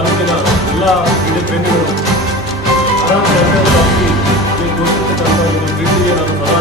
ತಾಲೂಕಿನ ಎಲ್ಲ ಕ್ರೀಡೆ ಪ್ರೇಮಿಗಳು ಆರಾಮ ಘೋಷಿಸ್ತಕ್ಕಂಥ ಒಂದು ಪ್ರೀತಿಗೆ ನಾನು ಸದಾ